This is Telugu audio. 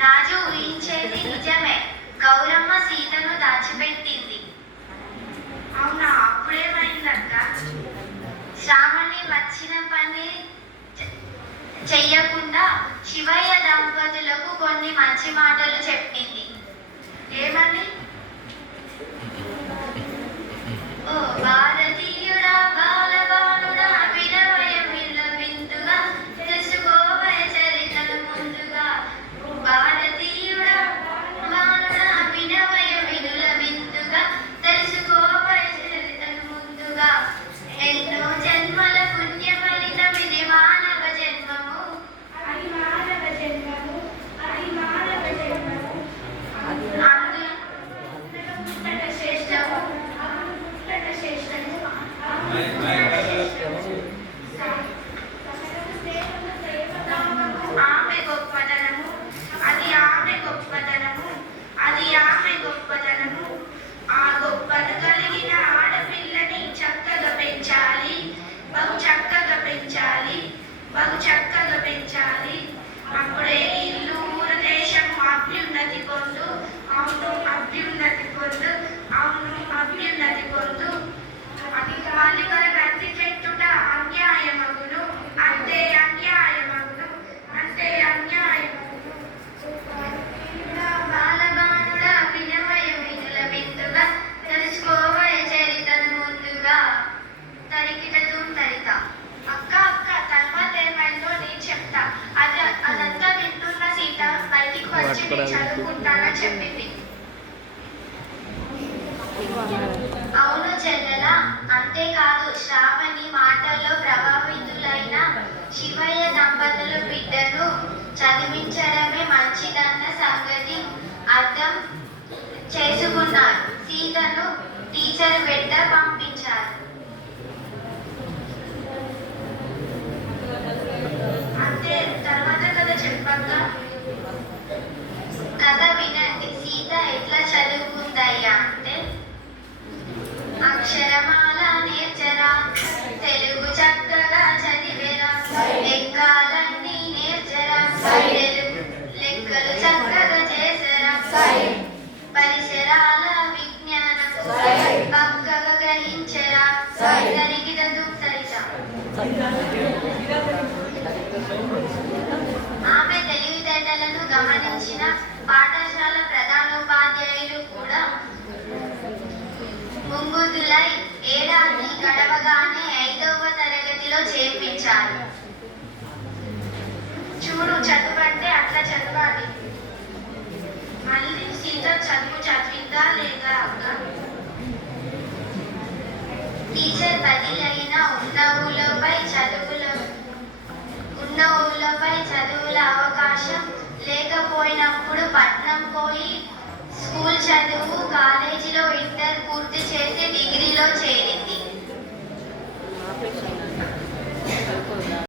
రాజు ఊహించేది నిజమే. గౌరమ్మ సీతను దాచిపెట్టింది. అవునా? అప్పుడేమైందక్క శ్రావణి వచ్చిన పని చెయ్యకుండా శివయ్య దంపతులకు కొన్ని మంచి మాటలు చెప్పింది. ఏమని? ఓ బాగా అక్క అక్క నేను చెప్తా. అది అదంతా సీత బయటికి వచ్చి అవును చెల్లెల అంతేకాదు శ్రావణి మాటల్లో ప్రభావితులైన శివయ్య దంపతుల బిడ్డను చదివించడమే మంచిదన్న సంగతి అర్థం చేసుకున్నారు సీతను టీచర్ పెట్ట ఆమె తెలివితేటలను గమనించిన పాఠశాల ప్రధానోపాధ్యాయులు కూడా ముంగుదులై ఏడాది గడవగానే ఐదవ తరగతిలో చేర్పించారు. చూడు చదువు అంటే అట్లా చదవాలి. మళ్ళీ సీత చదువు టీచర్ బదిలైన ఉన్నవులపై చదువుల ఉన్నవులపై చదువుల అవకాశం లేకపోయినప్పుడు పట్నం పోయి స్కూల్ చదువు కాలేజీలో ఇంటర్ పూర్తి చేసి డిగ్రీలో చేరింది.